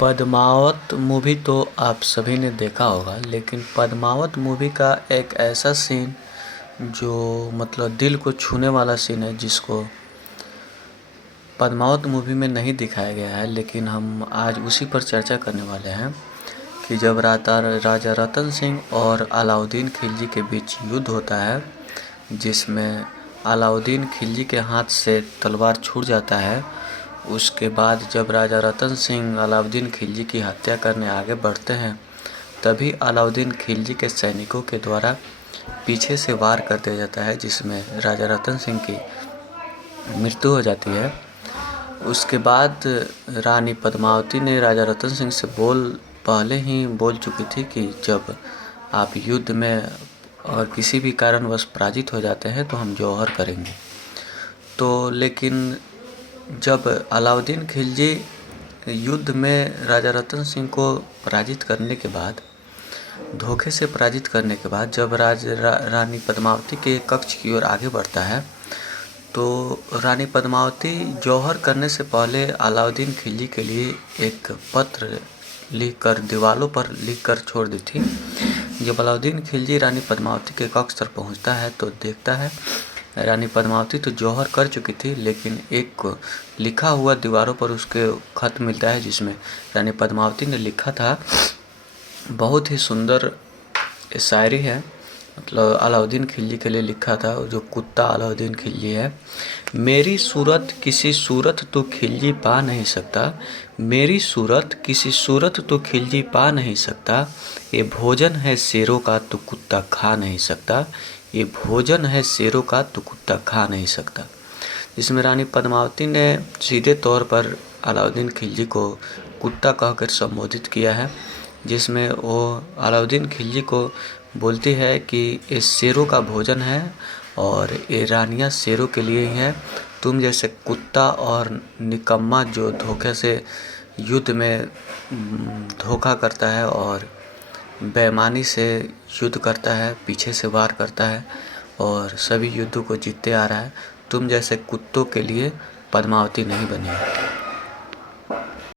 Padmaavat movie तो आप सभी ने देखा होगा, लेकिन पद्मावत मूवी का एक ऐसा सीन जो मतलब दिल को छूने वाला सीन है, जिसको पद्मावत मूवी में नहीं दिखाया गया है, लेकिन हम आज उसी पर चर्चा करने वाले हैं कि जब राजा रतन सिंह और अलाउद्दीन खिलजी के बीच युद्ध होता है, जिसमें अलाउद्दीन खिलजी के हाथ से तलवार छूट जाता है। उसके बाद जब राजा रतन सिंह अलाउद्दीन खिलजी की हत्या करने आगे बढ़ते हैं, तभी अलाउद्दीन खिलजी के सैनिकों के द्वारा पीछे से वार कर दिया जाता है, जिसमें राजा रतन सिंह की मृत्यु हो जाती है। उसके बाद रानी पद्मावती ने राजा रतन सिंह से पहले ही बोल चुकी थी कि जब आप युद्ध में और किसी भी कारणवश पराजित हो जाते हैं तो हम जौहर करेंगे। तो लेकिन जब अलाउद्दीन खिलजी युद्ध में राजा रतन सिंह को पराजित करने के बाद, धोखे से पराजित करने के बाद, जब रानी पद्मावती के कक्ष की ओर आगे बढ़ता है, तो रानी पद्मावती जौहर करने से पहले अलाउद्दीन खिलजी के लिए एक पत्र लिखकर दीवारों पर लिखकर छोड़ दी थी। जब अलाउद्दीन खिलजी रानी पद्मावती के कक्ष तक पहुंचता है तो देखता है रानी पद्मावती तो जौहर कर चुकी थी, लेकिन एक लिखा हुआ दीवारों पर उसके खत मिलता है, जिसमें रानी पद्मावती ने लिखा था। बहुत ही सुंदर शायरी है, मतलब अलाउद्दीन खिलजी के लिए लिखा था, जो कुत्ता अलाउद्दीन खिलजी है। मेरी सूरत किसी सूरत तो खिलजी पा नहीं सकता, मेरी सूरत किसी सूरत तो खिलजी पा नहीं सकता, ये भोजन है शेरों का तो कुत्ता खा नहीं सकता, ये भोजन है शेरों का तो कुत्ता खा नहीं सकता। जिसमें रानी पद्मावती ने सीधे तौर पर अलाउद्दीन खिलजी को कुत्ता कहकर संबोधित किया है, जिसमें वो अलाउद्दीन खिलजी को बोलती है कि ये शेरों का भोजन है और ये रानियाँ शेरों के लिए ही हैं। तुम जैसे कुत्ता और निकम्मा जो धोखे से युद्ध में धोखा करता है और बेईमानी से युद्ध करता है, पीछे से वार करता है और सभी युद्धों को जीतते आ रहा है, तुम जैसे कुत्तों के लिए पद्मावती नहीं बनी है।